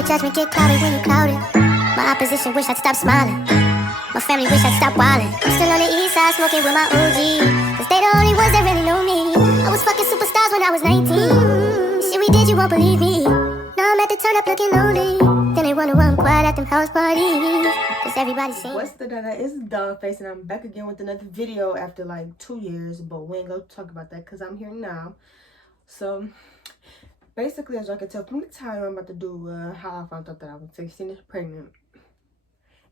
Your judgment get clouded when you clouded. My opposition wish I'd stop smiling. My family wish I'd stop wildin'. I'm still on the east side smoking with my OG, cause they the only ones that really know me. I was fucking superstars when I was 19. Shit we did, you won't believe me. Now I'm at the turn up looking lonely. Then they wanna run quiet at them house parties, cause everybody seen. What's the data? It's Dogface, and I'm back again with another video after like 2 years, but we ain't gonna talk about that because I'm here now. So basically, as y'all can tell from the title, I'm about to do how I found out that I was 16 and pregnant.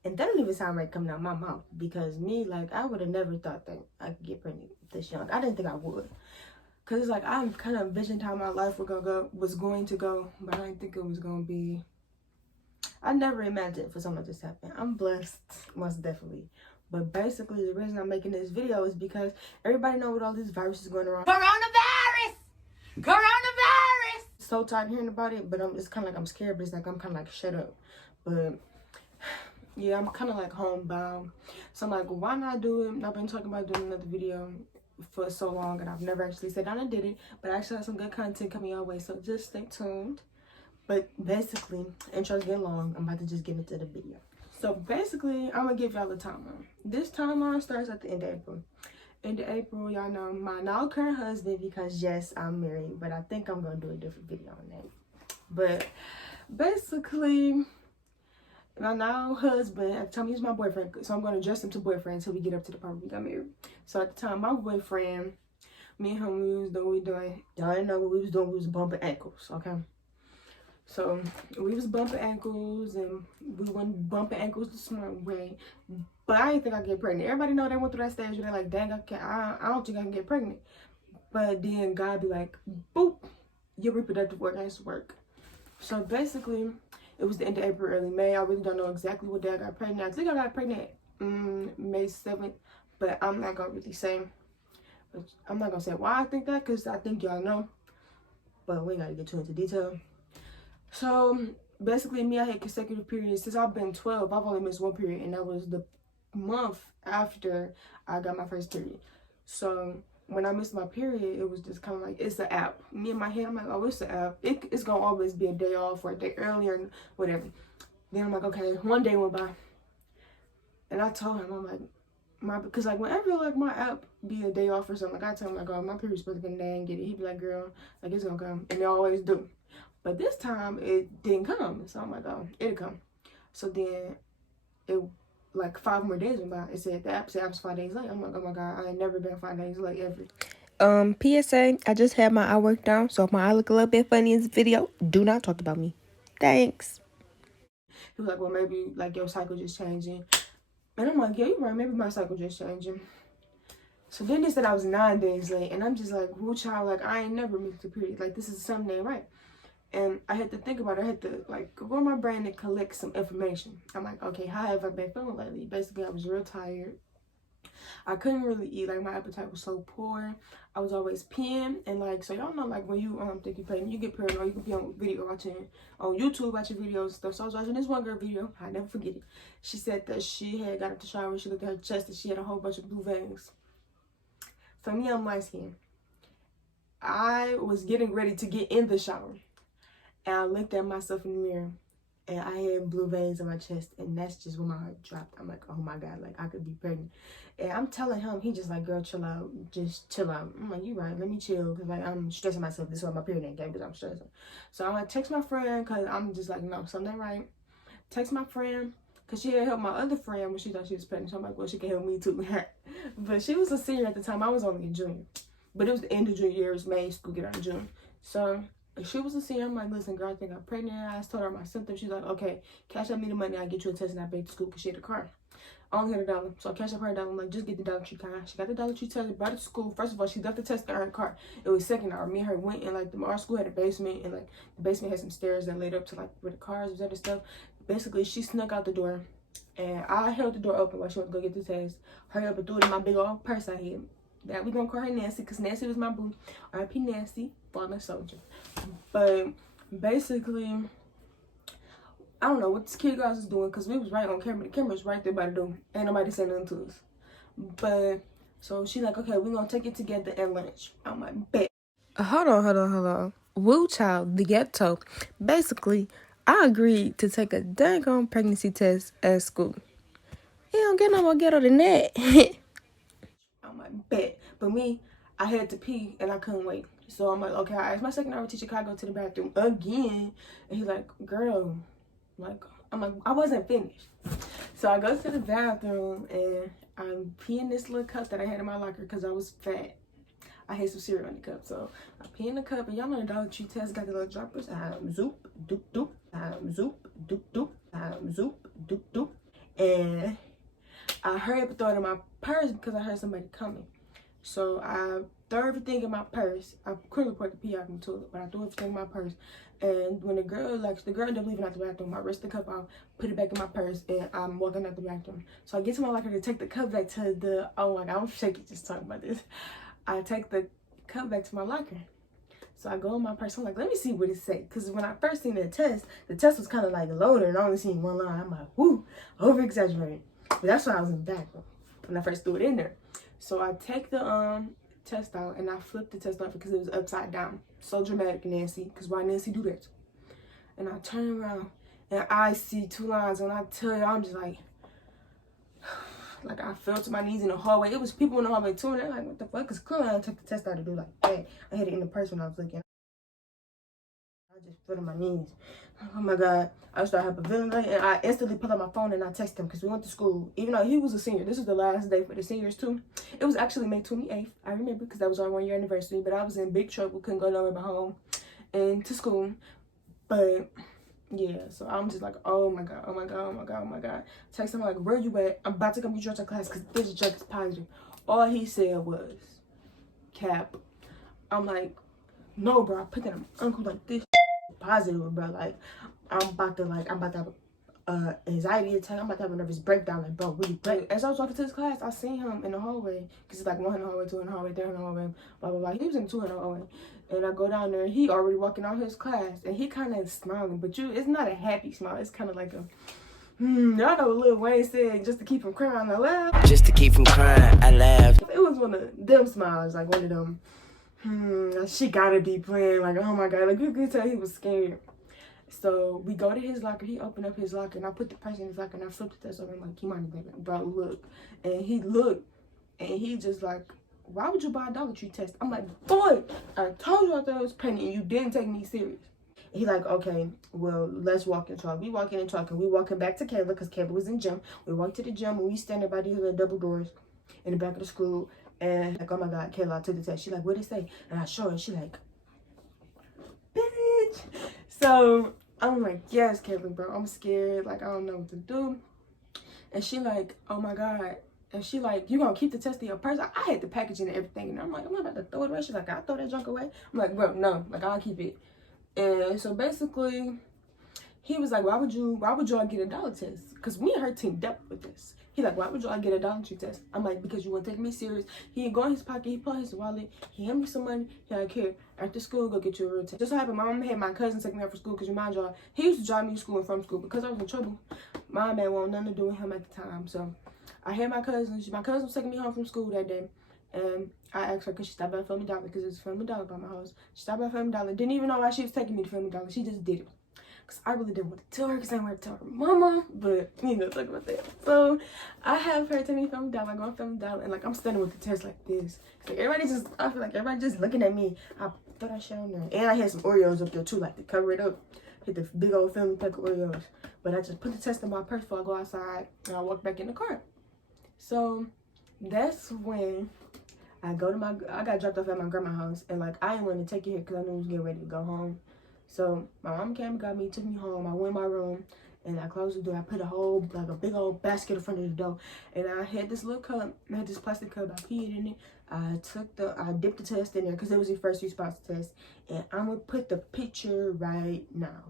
And that don't even sound right coming out of my mouth, because me, like, I would have never thought that I could get pregnant this young. I didn't think I would, because it's like I'm kind of envisioned how my life was going to go, but I didn't think it was going to be. I never imagined for something like this to happen. I'm blessed, most definitely. But basically, the reason I'm making this video is because everybody know what all these viruses going around. Coronavirus! Coronavirus! So tired of hearing about it, but it's kind of like I'm scared, but it's like I'm kind of like, shut up. But yeah, I'm kind of like homebound. So I'm like, why not do it? I've been talking about doing another video for so long, and I've never actually sat down and did it. But I actually have some good content coming your way, so just stay tuned. But basically, intro's getting long. I'm about to just get into the video. So basically, I'm going to give y'all a timeline. This timeline starts at the end of April. End of April, y'all know my now current husband, because yes, I'm married. But I think I'm going to do a different video on that. But basically, my now husband, at the time he was my boyfriend, so I'm going to adjust him to boyfriend until we get up to the part where we got married. So at the time, my boyfriend, me and him, we was doing what we doing. Y'all didn't know what we was doing. We was bumping ankles, okay? So we was bumping ankles, and we went bumping ankles the smart way. But I didn't think I'd get pregnant. Everybody know they went through that stage where they're like, dang, I don't think I can get pregnant. But then God be like, boop, your reproductive organs work. So basically, it was the end of April, early May. I really don't know exactly what day I got pregnant. I think I got pregnant May 7th, but I'm not going to really say. I'm not going to say why I think that, because I think y'all know. But we ain't got to get too into detail. So basically, me, I had consecutive periods. Since I've been 12, I've only missed one period, and that was the month after I got my first period. So when I missed my period, it was just kind of like, it's an app. Me in my head, I'm like, oh, it's an app. It's going to always be a day off or a day earlier, whatever. Then I'm like, okay, one day went by. And I told him, I'm like, because like whenever like my app be a day off or something, like I tell him like, oh, my period's supposed to be a day and get it. He'd be like, girl, like it's going to come. And they always do. But this time, it didn't come. So I'm like, oh, it'll come. So then, it like 5 more days went by. It said the app said I was 5 days late. I'm like, oh my God, I ain't never been 5 days late ever. PSA, I just had my eye work done, so if my eye look a little bit funny in this video, do not talk about me. Thanks. He was like, well, maybe like your cycle just changing. And I'm like, yeah, you're right, maybe my cycle just changing. So then they said I was 9 days late, and I'm just like, woo child, like I ain't never missed a period. Like this is something ain't right. And I had to think about it. I had to like go in my brain and collect some information. I'm like, okay, how have I been feeling lately? Basically, I was real tired. I couldn't really eat. Like my appetite was so poor. I was always peeing, and like, so y'all know, like when you think you're pregnant, you get paranoid. You can be on video watching on YouTube watching videos and stuff. So I was watching this one girl video. I never forget it. She said that she had got out the shower. She looked at her chest and she had a whole bunch of blue veins. For me, I'm light skinned. I was getting ready to get in the shower. And I looked at myself in the mirror, and I had blue veins in my chest, and that's just when my heart dropped. I'm like, oh my God, like I could be pregnant. And I'm telling him, he just like, girl, chill out, just chill out. I'm like, you right, let me chill, because like I'm stressing myself. This is why my period ain't came, because I'm stressing. So I'm like, text my friend, because I'm just like, no, something ain't right. Text my friend, because she had helped my other friend when she thought she was pregnant. So I'm like, well, she can help me too. But she was a senior at the time. I was only a junior. But it was the end of junior year. It was May, school get out in June. So she was a senior. I'm like, listen, girl, I think I'm pregnant. I told her my symptoms. She's like, okay, cash up me the money. I get you a test and I bake to school, because she had a car. I only had $1. So I cash up her $1. I'm like, just get the Dollar Tree car. She got the Dollar Tree test, brought it to school. First of all, she left the test in her car. It was second hour. Me and her went, and like our school had a basement, and like the basement had some stairs that led up to like where the cars was at and stuff. Basically, she snuck out the door, and I held the door open while she went to go get the test. Hurry up and threw it in my big old purse I had. That we gonna call her Nancy, because Nancy was my boo. R.I.P. Nancy, fallen soldier. But basically, I don't know what this kid girls is doing, because we was right on camera. The camera was right there by the door. Ain't nobody saying nothing to us. But so she like, okay, we're gonna take it together at lunch. I'm like, bet. Hold on. Woo child, the ghetto. Basically, I agreed to take a dang on pregnancy test at school. He don't get no more ghetto than that. I'm like, bet. But me, I had to pee and I couldn't wait. So I'm like, okay, I asked my second hour teacher, can I go to the bathroom again? And he's like, girl, like, I'm like, I wasn't finished. So I go to the bathroom and I'm peeing this little cup that I had in my locker because I was fat. I had some cereal in the cup. So I pee in the cup and y'all know the Dollar Tree test got the little droppers. Zoop, doop, doop, zoop, doop, doop, zoop, doop, doop. And I hurry up and throw it in my purse because I heard somebody coming. So I threw everything in my purse. I couldn't pour the pee out in the toilet, but I threw everything in my purse. And when the girl ended up leaving out the bathroom, I rinsed the cup out, put it back in my purse, and I'm walking out the bathroom. So I get to my locker to take the cup back to the, oh my God, I'm shaking just talking about this. I take the cup back to my locker. So I go in my purse, I'm like, let me see what it say. Because when I first seen the test was kind of like loaded and I only seen one line. I'm like, whoo, over exaggerated. But that's why I was in the bathroom when I first threw it in there. So I take the test out and I flip the test out because it was upside down. So dramatic, Nancy, because why Nancy do that? And I turn around and I see two lines. And when I tell you, I'm just like I fell to my knees in the hallway. It was people in the hallway too, and they're like, what the fuck? Because clearly I took the test out to do like that. I had it in the purse when I was looking. I just fell to my knees. Oh my God. I started hyperventilating and I instantly pulled out my phone and I texted him because we went to school. Even though he was a senior, this was the last day for the seniors too. It was actually May 28th. I remember because that was our 1 year anniversary, but I was in big trouble, couldn't go nowhere but home and to school. But yeah, so I'm just like, oh my God, oh my God, oh my God, oh my God. Text him like, where you at? I'm about to come get you out of class because this drug is positive. All he said was, Cap. I'm like, no, bro, I put that on my uncle like this positive, bro. Like, I'm about to have anxiety attack. I'm about to have a nervous breakdown. Like, bro, really. Like, as I was walking to his class, I seen him in the hallway. Because it's like 1 in the hallway, 2 in the hallway, 3 in the hallway, blah, blah, blah. He was in 2 in the hallway. And I go down there, and he already walking out his class. And he kind of smiling. But it's not a happy smile. It's kind of like a, y'all know what Lil Wayne said, just to keep him crying, I laugh. Just to keep him crying, I laugh. It was one of them smiles, like one of them, she gotta be playing, like, oh my God, like, you could tell he was scared. So we go to his locker, he opened up his locker, and I put the purse in his locker, and I flipped the test over, and like, you mind, baby, bro, look. And he looked, and he just like, why would you buy a Dollar Tree test? I'm like, boy, I told you I thought it was penny, and you didn't take me serious. He like, okay, well, let's walk and talk. We walking and talking. We walking back to Kayla, because Kayla was in gym. We walked to the gym, and we standing by these little double doors in the back of the school. And like, oh my God, Kayla, I took the test. She like, what'd it say? And I show her. She like, bitch. So I'm like, yes, Kayla, bro. I'm scared. Like, I don't know what to do. And she like, oh my God. And she like, you gonna keep the test in your purse? I had the packaging and everything. And I'm like, I'm not about to throw it away. She's like, I'll throw that junk away. I'm like, bro, no. Like, I'll keep it. And so basically, he was like, why would y'all get a dollar test? Because me and her teamed up with this. He like, why would y'all get a Dollar Tree test? I'm like, because you wouldn't take me serious. He go in his pocket, he pull his wallet, he hand me some money. He like, here, after school, go get you a real test. Just so happened, my mom had my cousin take me out for school, because you mind y'all, he used to drive me to school and from school. Because I was in trouble, my man wanted nothing to do with him at the time. So I had my cousin was taking me home from school that day. And I asked her, could she stop by Family Dollar? Because it's Family Dollar by my house. She stopped by Family Dollar. Didn't even know why she was taking me to Family Dollar. She just did it. Because I really didn't want to tell her, because I didn't want to tell her mama. But, you know, talk about that. So, I have her take me to Family Dollar. I go to Family Dollar. And, like, I'm standing with the test like this. Like, I feel like everybody just looking at me. I thought I showed on there. And I had some Oreos up there, too, like, to cover it up. Hit the big old family pack of Oreos. But I just put the test in my purse before I go outside. And I walk back in the car. So, that's when I got dropped off at my grandma's house. And, like, I didn't want to take it here because I knew I was getting ready to go home. So my mom came and got me, took me home. I went in my room and I closed the door. I put a big old basket in front of the door. And I had this little cup, I had this plastic cup, I peed in it. I dipped the test in there because it was the first response test. And I'm gonna put the picture right now.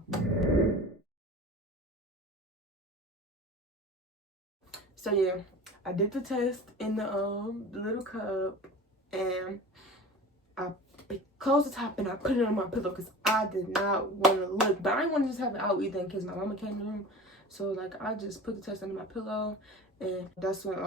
So yeah, I dipped the test in the little cup and I closed the top and I put it on my pillow because I did not want to look. But I didn't want to just have it out either in case my mama came in the room. So like I just put the test under my pillow and that's when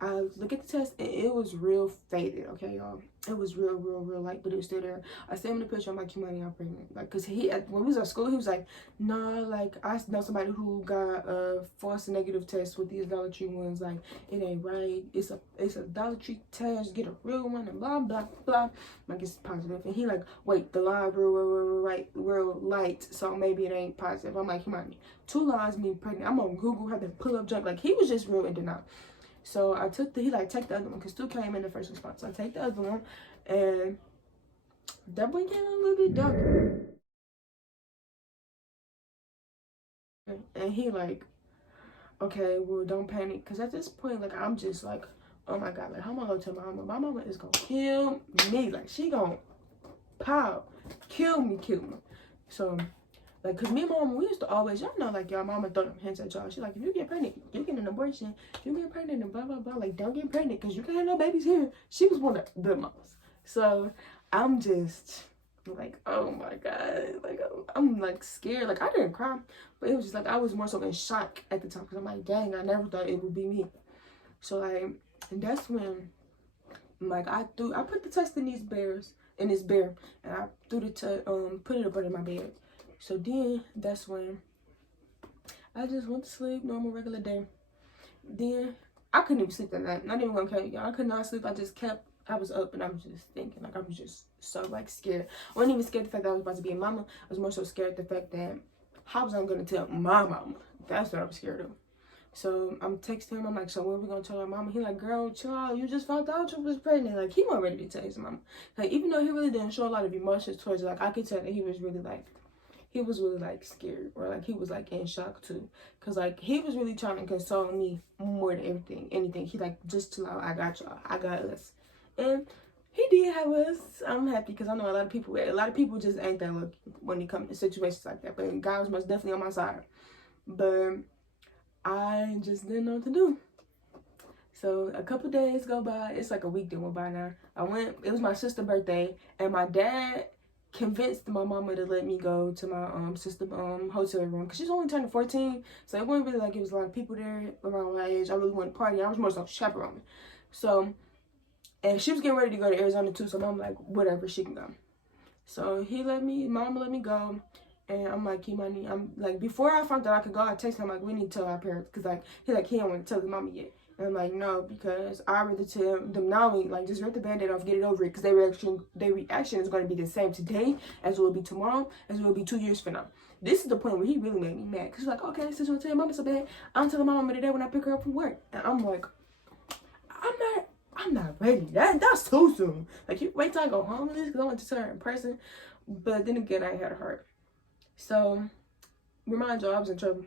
I look at the test and it was real faded, okay, y'all. It was real light, but it was still there. I sent him the picture. I'm like, Kimani, I'm pregnant. Like, cause when we was at school, he was like, nah, like I know somebody who got a false negative test with these Dollar Tree ones. Like, it ain't right. It's a Dollar Tree test. Get a real one and blah blah blah. Like, it's positive. And he like, wait, the line real light, so maybe it ain't positive. I'm like, Kimani, 2 lines mean pregnant. I'm on Google, had to pull up junk. Like, he was just real in denial. So I took he take the other one because Stu came in the first response. So I take the other one, and that boy came a little bit darker. And he like, okay, well, don't panic, because at this point, like, I'm just like, oh my God, like, how am I gonna tell my mama? My mama is gonna kill me. Like, she gonna kill me. So, like, cause me and mama, we used to always, y'all know, like, y'all mama throw them hints at y'all. She like, if you get pregnant, you get an abortion. If you get pregnant and blah blah blah, like, don't get pregnant because you can't have no babies here. She was one of the moms. So I'm just like, oh my God, like, I'm like scared. Like, I didn't cry, but it was just like I was more so in shock at the time because I'm like, dang, I never thought it would be me. So like, and that's when, like, I put the test in this bear, and I threw put it up under my bed. So then that's when I just went to sleep, normal regular day. Then I couldn't even sleep that night. Not even gonna tell y'all, I could not sleep. I was up and I was just thinking, like, I was just so like scared. I wasn't even scared of the fact that I was about to be a mama. I was more so scared of the fact that how was I gonna tell my mama? That's what I was scared of. So I'm texting him. I'm like, so when we gonna tell our mama? He like, girl, chill out. You just found out you was pregnant. Like, he wasn't ready to tell his mama. Like, even though he really didn't show a lot of emotions towards it, like, I could tell that he was really like scared, or like he was like in shock too, because like he was really trying to console me more than anything. He like, just chill out, I got y'all, I got us. And he did have us. I'm happy because I know a lot of people just ain't that lucky when it comes to situations like that, but God was most definitely on my side. But I just didn't know what to do. So a couple days go by. It's like a week that went by now. It was my sister's birthday, and my dad convinced my mama to let me go to my sister hotel room because she's only turning 14, so it wasn't really like it was a lot of people there around my age. I really wanted to party. I was more so chaperoning. So, and she was getting ready to go to Arizona too, so mom like, whatever, she can go. So mama let me go, and I'm like, Kimani, I'm like, before I found out I could go, I texted him like, we need to tell our parents, because like he don't want to tell his mama yet. And I'm like, no, because I'd rather tell them now, like, just rip the band-aid off, get it over it, because their reaction is going to be the same today as it will be tomorrow, as it will be 2 years from now. This is the point where he really made me mad, because he's like, okay, since you'll tell your mama so bad, I'm telling my mama today when I pick her up from work. And I'm like, I'm not ready. That's too soon. Like, you wait till I go home with this, because I want to tell her in person. But then again, I had a heart. So, remind y'all, I was in trouble.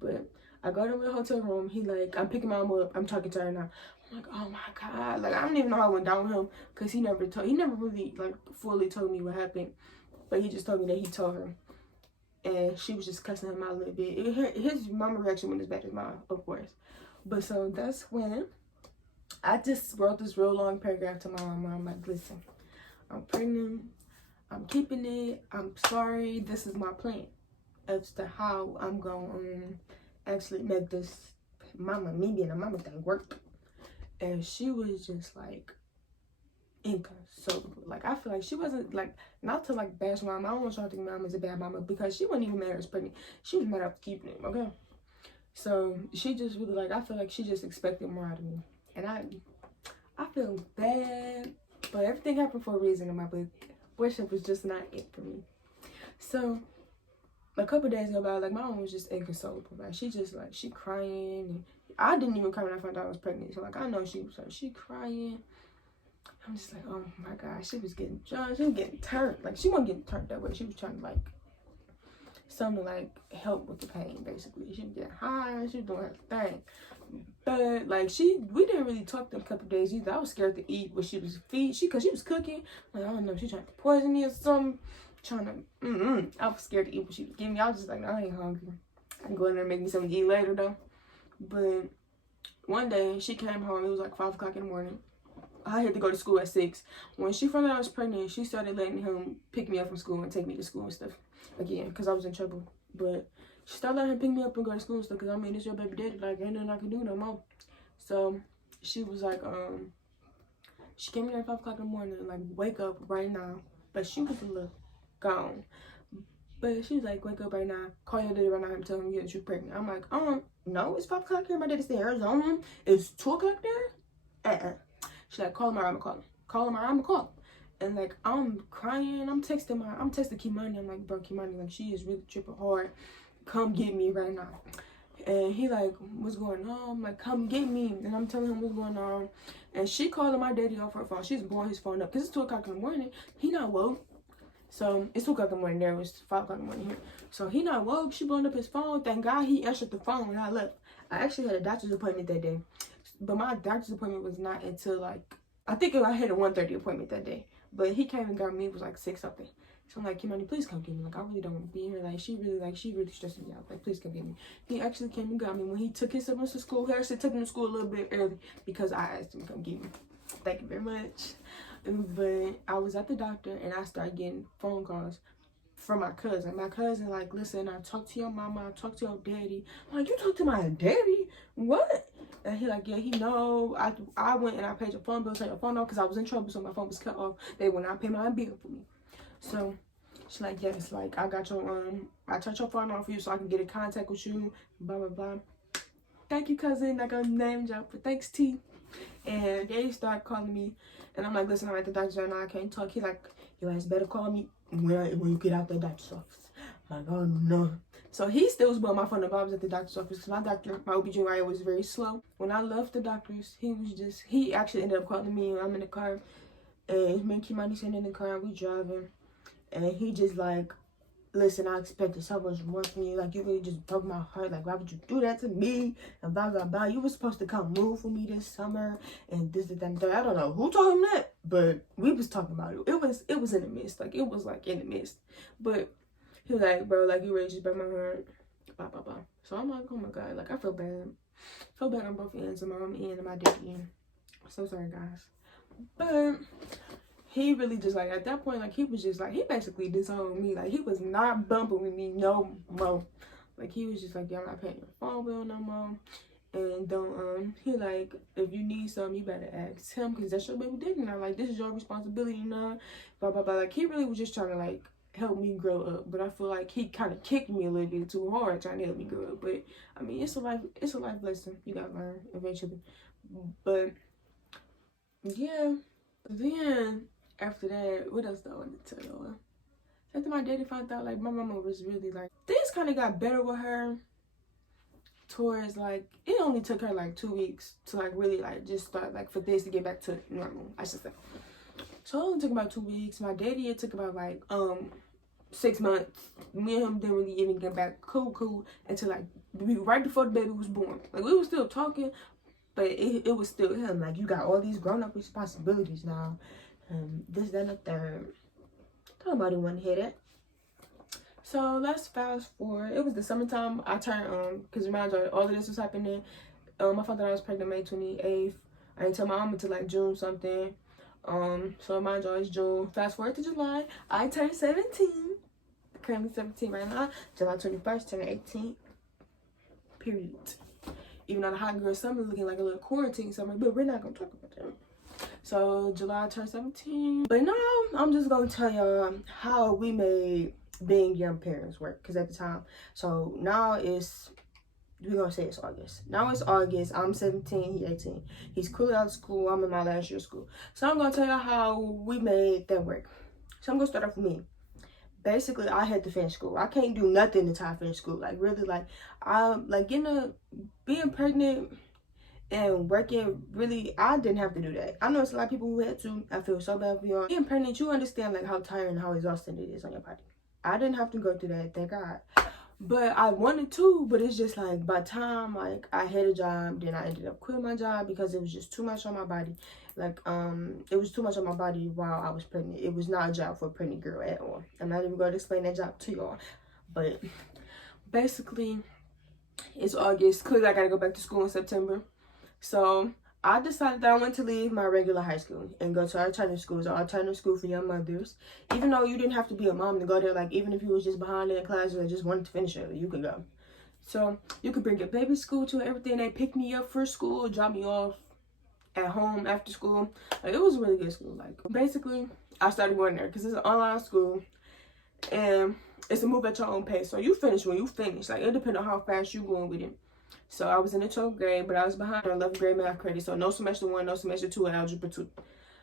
But I go to the hotel room. He like, I'm picking my mom up. I'm talking to her now. I'm like, oh my God. Like, I don't even know how I went down with him, because he never really like fully told me what happened. But he just told me that he told her. And she was just cussing him out a little bit. His mama reaction wasn't as bad as mine, of course. But so that's when I just wrote this real long paragraph to my mama. I'm like, listen, I'm pregnant. I'm keeping it. I'm sorry. This is my plan as to how I'm going to actually make this me being a mama thing work. And she was just like inconsolable. Like, I feel like she wasn't like, not to like bash my mama. I don't want y'all to think my mama's a bad mama, because she wasn't even mad I was pregnant. She was mad I was keeping it, okay? So she just really like, I feel like she just expected more out of me. And I feel bad, but everything happened for a reason in my book. Worship was just not it for me. So a couple days go by, like, my mom was just inconsolable. Like, she crying. And I didn't even cry when I found out I was pregnant. So like, I know she was like, she crying. I'm just like, oh my God, she was getting drunk. She was getting turned. Like, she wasn't getting turned that way. She was trying to like something like help with the pain, basically. She was getting high. She was doing her thing. But like, we didn't really talk them a couple days either. I was scared to eat what she was feeding. Because she was cooking. Like, I don't know, she trying to poison me or something. I was scared to eat what she was giving me. I was just like, I ain't hungry. I can go in there and make me something to eat later though. But one day she came home. It was like 5 o'clock in the morning. I had to go to school at 6. When she found out I was pregnant, she started letting him pick me up from school and take me to school and stuff again, because I was in trouble. But she started letting him pick me up and go to school and stuff, because I mean, it's your baby daddy. Like, ain't nothing I can do no more. So she was like, she came in at 5 o'clock in the morning, like, wake up right now. But she was a little gone. But she was like, wake up right now, call your daddy right now and tell him that you're pregnant. I'm like, no, it's 5 o'clock here. My daddy's in Arizona. It's 2 o'clock there? She's like, call him, I'm gonna call him. Call him, I'm gonna call him. And like, I'm crying, I'm texting Kimani. I'm like, bro, Kimani, like, she is really tripping hard. Come get me right now. And he like, what's going on? I'm like, come get me. And I'm telling him what's going on. And she calling my daddy off her phone. She's blowing his phone up because it's 2 o'clock in the morning. He not woke. So it's 2 o'clock in the morning there. It was 5 o'clock in the morning here. So he not woke. She blowing up his phone. Thank God he answered the phone when I left. I actually had a doctor's appointment that day. But my doctor's appointment was not until like, I think I had a 1:30 appointment that day. But he came and got me. It was like 6 something. So I'm like, Kimani, please come get me. Like, I really don't want to be here. Like, she really stressing me out. Like, please come get me. He actually came and got me when he took his siblings to school. He actually took them to school a little bit early because I asked him to come get me. Thank you very much. But I was at the doctor and I started getting phone calls from my cousin. My cousin, like, listen, I talked to your mama. I talked to your daddy. I'm like, you talked to my daddy? What? And he like, yeah, he know. I went and I paid your phone bill, turned your phone off because I was in trouble, so my phone was cut off. They would not pay my bill for me. So she's like, yes, like, I got your, I turned your phone off for you so I can get in contact with you, blah, blah, blah. Thank you, cousin. Like, a name drop, but thanks, T. And they start calling me, and I'm like, listen, I'm at the doctor's right now. I can't talk. He like, your ass better call me when you get out the doctor's office. I'm like, oh, no. So he still was blowing my phone up. I was at the doctor's office because my OBGYN was very slow. When I left the doctor's, he actually ended up calling me, and I'm in the car, and me and Kimani sitting in the car, and we driving. And he just like, listen, I expected so much more from you. Like, you really just broke my heart. Like, why would you do that to me? And blah, blah, blah. You were supposed to come move for me this summer. And this, that, and that. I don't know who told him that. But we was talking about it. It was in the midst. Like, it was, like, in the midst. But he was like, bro, like, you really just broke my heart. Blah, blah, blah. So I'm like, oh, my God. Like, I feel bad. I feel bad on both ends. My mom and my daddy. So sorry, guys. But he really just, like, at that point, like, he was just, like, he basically disowned me. Like, he was not bumping with me no more. Like, he was just like, yeah, I'm not paying your phone bill no more. And don't, he like, if you need something, you better ask him, because that's your baby daddy now. Like, this is your responsibility now. Blah, blah, blah. Like, he really was just trying to, like, help me grow up. But I feel like he kind of kicked me a little bit too hard trying to help me grow up. But, I mean, it's a life lesson. You gotta learn eventually. But, yeah. Then after that, what else do I want to tell y'all? After my daddy found out, like, my mama was really, like, things kind of got better with her towards, like, it only took her, like, 2 weeks to, like, really, like, just start, like, for things to get back to normal, I should say. So it only took about 2 weeks. My daddy, it took about, like, 6 months. Me and him didn't really even get back cool until, like, right before the baby was born. Like, we were still talking, but it was still him. Like, you got all these grown-up responsibilities now. This, that, and the third. Nobody want to hear that. So let's fast forward. It was the summertime. I turned, because remind you, all of this was happening. I found out I was pregnant May 28th. I didn't tell my mom until like June something. So mind you, it's June. Fast forward to July. I turned 17. Currently 17 right now. July 21st, turning 18. Period. Even though the hot girl summer looking like a little quarantine summer, but we're not gonna talk about that. So July I turned 17. But now I'm just gonna tell y'all how we made being young parents work. Cause at the time, so now we're gonna say it's August. Now it's August. I'm 17, he's 18. He's cool out of school. I'm in my last year of school. So I'm gonna tell y'all how we made that work. So I'm gonna start off with me. Basically, I had to finish school. I can't do nothing until I finish school. Like, really, like, being pregnant and working, really, I didn't have to do that. I know it's a lot of people who had to. I feel so bad for y'all. Being pregnant, you understand, like, how tired and how exhausting it is on your body. I didn't have to go through that, thank God. But I wanted to, but it's just, like, by the time, like, I had a job, then I ended up quitting my job because it was just too much on my body. Like, it was too much on my body while I was pregnant. It was not a job for a pregnant girl at all. I'm not even going to explain that job to y'all. But basically, it's August. Clearly, I got to go back to school in September. So I decided that I wanted to leave my regular high school and go to alternative schools, or alternative school for young mothers. Even though you didn't have to be a mom to go there, like, even if you was just behind in class or just wanted to finish it, you could go. So you could bring your baby to school to everything. They pick me up for school, drop me off. at home after school. Like, it was a really good school. Like, basically, I started going there because it's an online school and it's a move at your own pace. So you finish when you finish. Like, it depends on how fast you going with it. So I was in the 12th grade, but I was behind on 11th grade math credit. So no semester 1, no semester 2, and algebra 2.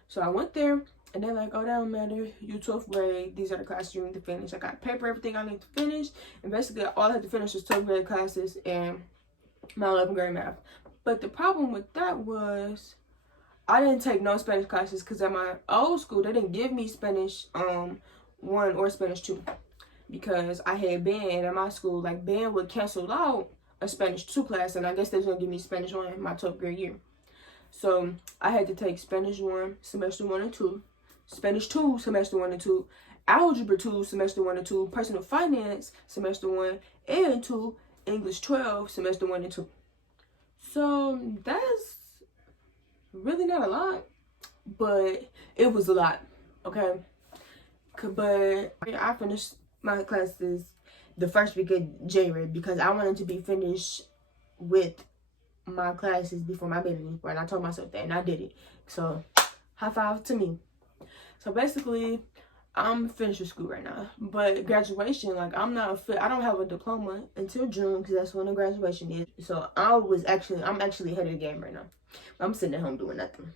So I went there, and they're like, oh, that don't matter. You 12th grade. These are the classes you need to finish. I got paper, everything I need to finish. And basically, all I had to finish was 12th grade classes and my 11th grade math. But the problem with that was I didn't take no Spanish classes because at my old school, they didn't give me Spanish 1 or Spanish 2. Because I had band at my school. Like, band would cancel out a Spanish 2 class, and I guess they was gonna give me Spanish 1 in my 12th grade year. So I had to take Spanish 1 semester 1 and 2, Spanish 2 semester 1 and 2, algebra 2 semester 1 and 2, personal finance semester 1 and 2, English 12 semester 1 and 2. So that's really not a lot, but it was a lot, okay? But I finished my classes the first week of January because I wanted to be finished with my classes before my baby was born. I told myself that, and I did it. So, high five to me. So basically, I'm finished with school right now. But graduation, like, I don't have a diploma until June because that's when the graduation is. So I'm actually ahead of the game right now. I'm sitting at home doing nothing.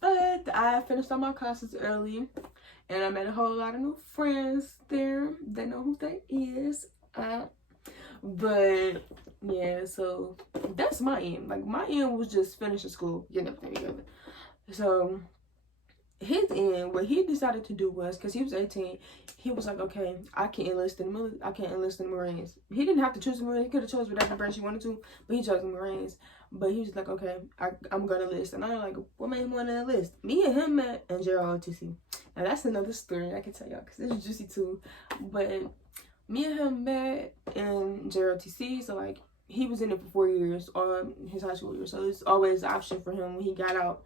But I finished all my classes early. And I met a whole lot of new friends there. They know who they is. But yeah, so that's my end. Like, my end was just finishing school, getting everything together. So his end, what he decided to do was, because he was 18, he was like, okay, I can't enlist in the Marines. He didn't have to choose the Marines. He could have chosen whatever branch he wanted to, but he chose the Marines. But he was like, okay, I'm gonna enlist. And I was like, what made him want to enlist? Me and him met in JROTC. Now that's another story I can tell y'all because it's juicy too. But me and him met in JROTC, so like he was in it for 4 years on his high school year. So it's always an option for him when he got out.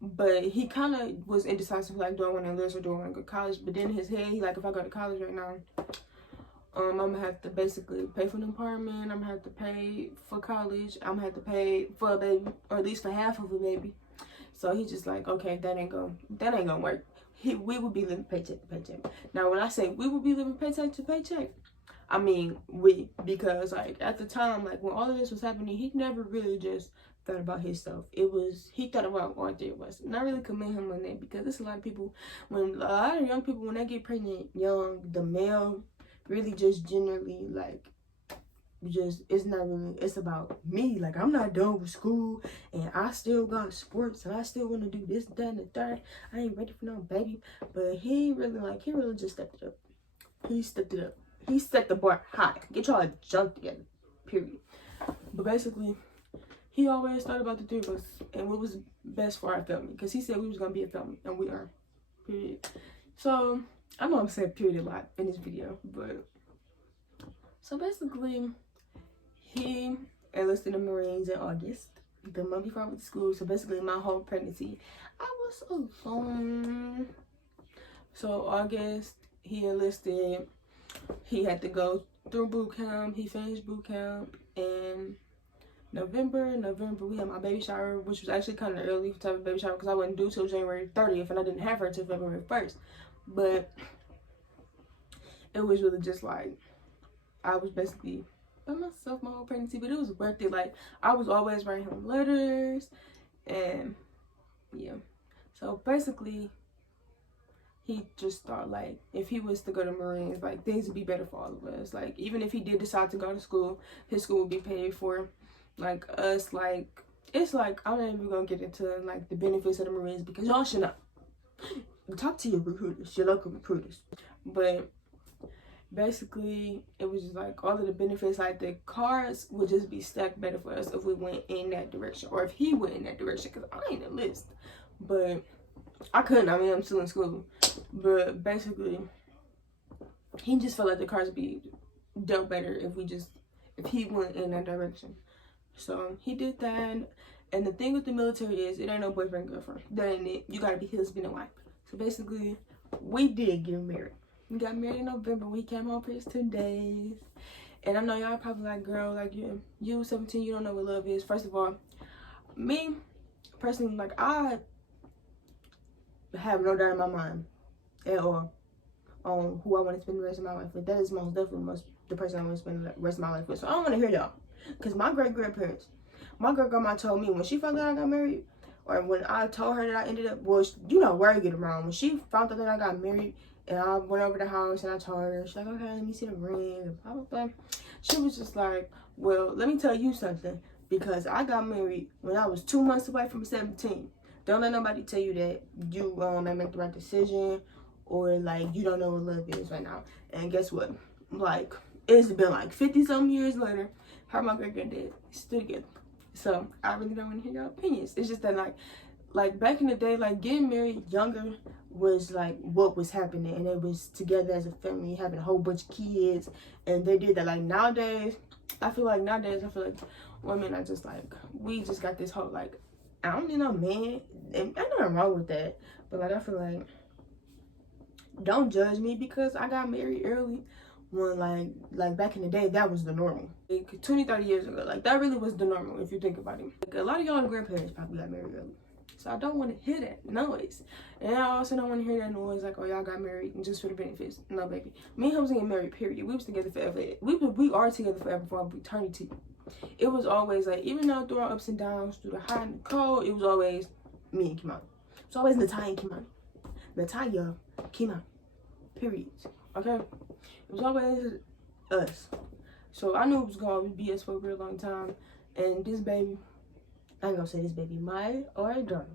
But he kind of was indecisive, like, do I want to enlist or do I want to go to college? But then in his head, he like, if I go to college right now, I'm gonna have to basically pay for an apartment. I'm gonna have to pay for college. I'm gonna have to pay for a baby, or at least for half of a baby. So he's just like, okay, that ain't gonna work. We would be living paycheck to paycheck. Now, when I say we would be living paycheck to paycheck, I mean because like at the time, like when all of this was happening, he never really just thought about himself. He thought about all three of us. And I really commend him on that because there's a lot of people, when a lot of young people, when they get pregnant young, the male really just generally like it's not really, it's about me. Like, I'm not done with school and I still got sports and I still want to do this, that, and the third. I ain't ready for no baby. But he really just stepped it up. He stepped it up. He set the bar high. Get y'all junk together, period. But basically, he always thought about the three of us and what was best for our family, because he said we was gonna be a family, and we are, period. So I know I'm saying period a lot in this video, but so basically, he enlisted in the Marines in August, the month before I went to school. So basically, my whole pregnancy, I was alone. So August, he enlisted. He had to go through boot camp. He finished boot camp in November. We had my baby shower, which was actually kind of early to have a baby shower because I wasn't due till January 30th, and I didn't have her till February 1st. But it was really just like, I was basically by myself my whole pregnancy, but it was worth it. Like, I was always writing him letters, and yeah. So basically, he just thought, like, if he was to go to Marines, like, things would be better for all of us. Like, even if he did decide to go to school, his school would be paid for. Like, us, like, it's like, I'm not even gonna get into, like, the benefits of the Marines, because y'all should not talk to your recruiters, your local recruiters. But basically, it was just like all of the benefits, like the cars would just be stacked better for us if we went in that direction, or if he went in that direction, because I ain't a list. But I couldn't, I mean, I'm still in school. But basically, he just felt like the cars would be dealt better if he went in that direction. So he did that. And the thing with the military is, it ain't no boyfriend, girlfriend. That ain't it. You gotta be husband and wife. So basically, we did get married. We got married in November. We came home for 10 days. And I know y'all probably like, girl, like, you 17, you don't know what love is. First of all, me, personally, like, I have no doubt in my mind at all on who I want to spend the rest of my life with. That is most definitely the person I want to spend the rest of my life with. So I don't want to hear y'all. Because my great-grandparents, my great-grandma told me when she found out I got married, or when I told her that I ended up, well, you know, word get around. When she found out that I got married, and I went over the house and I told her, she's like, okay, let me see the ring, and blah, blah, blah. She was just like, well, let me tell you something. Because I got married when I was 2 months away from 17. Don't let nobody tell you that you may make the right decision, or like you don't know what love is right now. And guess what? Like, it's been like 50-some years later, her and my great-granddad still together. So I really don't want to hear your opinions. It's just that like back in the day, like getting married younger was like what was happening, and they was together as a family, having a whole bunch of kids, and they did that. Like nowadays, I feel like women are just like, we just got this whole like, I don't need no man, and ain't nothing wrong with that, but like I feel like, don't judge me because I got married early, when like back in the day that was the normal. Like 20-30 years ago, like that really was the normal if you think about it. Like, a lot of y'all grandparents probably got married early, so I don't want to hear that noise. And I also don't want to hear that noise like, oh, y'all got married and just for the benefits. No, baby, me and him was getting married, period. We was together forever. We are together forever for eternity. It was always like, even though through our ups and downs, through the hot and the cold, it was always me and Kimani. It's always Natiya and Kimani. Natiya, Kimani, period. Okay, it was always us. So I knew it was gonna be us for a real long time. And this baby, I ain't gonna say this baby, my or daughter,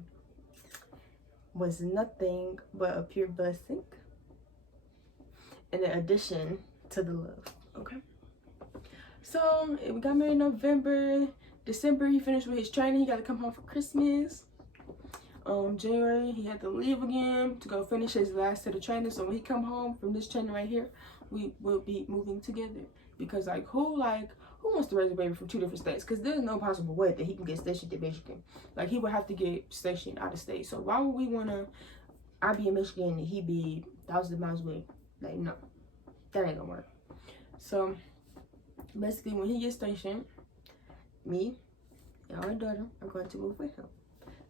was nothing but a pure blessing and an addition to the love. Okay, so we got married in November. December he finished with his training. He got to come home for Christmas. January he had to leave again to go finish his last set of training. So when he come home from this training right here, we will be moving together. Because like who wants to raise a baby from 2 different states? Because there's no possible way that he can get stationed in Michigan. Like he would have to get stationed out of state. So why would we wanna, I be in Michigan and he be thousands of miles away? Like, no, that ain't gonna work. So basically when he gets stationed, me and our daughter are going to move with him.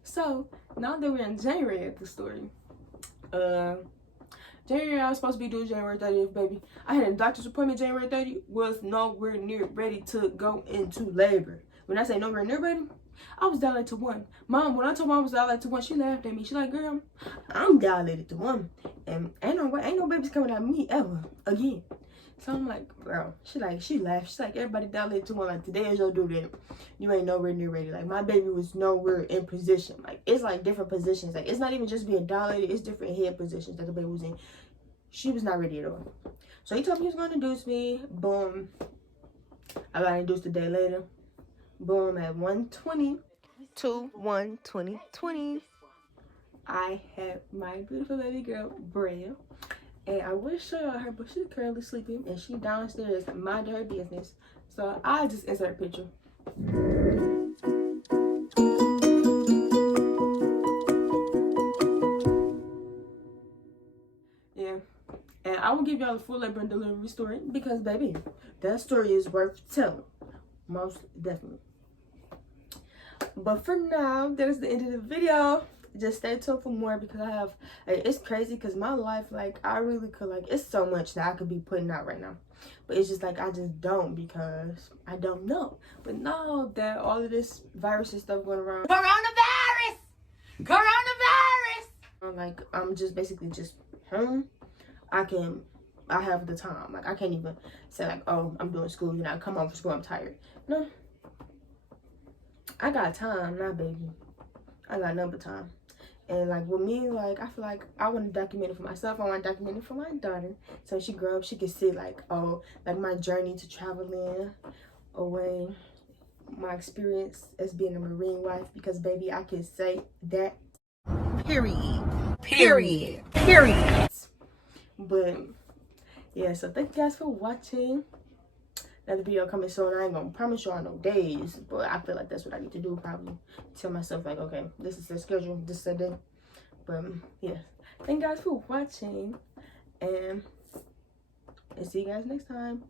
So now that we're in January at the story, January I was supposed to be doing January 30th, baby. I had a doctor's appointment January 30th, was nowhere near ready to go into labor. When I say nowhere near ready, I was dilated to 1. Mom, when I told Mom I was dilated to 1, she laughed at me. She like, girl, I'm dilated to 1. And ain't no babies coming out of me ever again. So I'm like, bro, she laughed. She's like, everybody dilated to 1. Like, today is your due date. You ain't nowhere near ready. Like, my baby was nowhere in position. Like, it's like different positions. Like, it's not even just being dilated. It's different head positions that the baby was in. She was not ready at all. So he told me he was going to induce me. Boom. I got induced a day later. Boom, at 1:20. 2/1/2020. I had my beautiful baby girl, Brayah. And I wish show y'all her, but she's currently sleeping. And she downstairs minding her business. So I'll just insert a picture. Yeah. And I will give y'all the full labor and delivery story because, baby, that story is worth telling. Most definitely. But for now, that is the end of the video. Just stay tuned for more because I have, it's crazy because my life, like, I really could, like, it's so much that I could be putting out right now. But it's just like, I just don't because I don't know. But now that all of this virus and stuff going around. Coronavirus! Coronavirus! Like, I'm just basically just home. I have the time. Like, I can't even say like, oh, I'm doing school, you know, I come home from school, I'm tired. No. I got time now, baby. I got number time. And like with me, like I feel like I want to document it for myself. I want to document it for my daughter. So she grow up, she can see like, oh, like my journey to traveling away, my experience as being a Marine wife. Because baby, I can say that. Period. But yeah, so thank you guys for watching. Another video coming soon. I ain't gonna promise y'all no days, but I feel like that's what I need to do. Probably tell myself like, okay, this is the schedule, this is the day. But yeah, thank you guys for watching, and see you guys next time.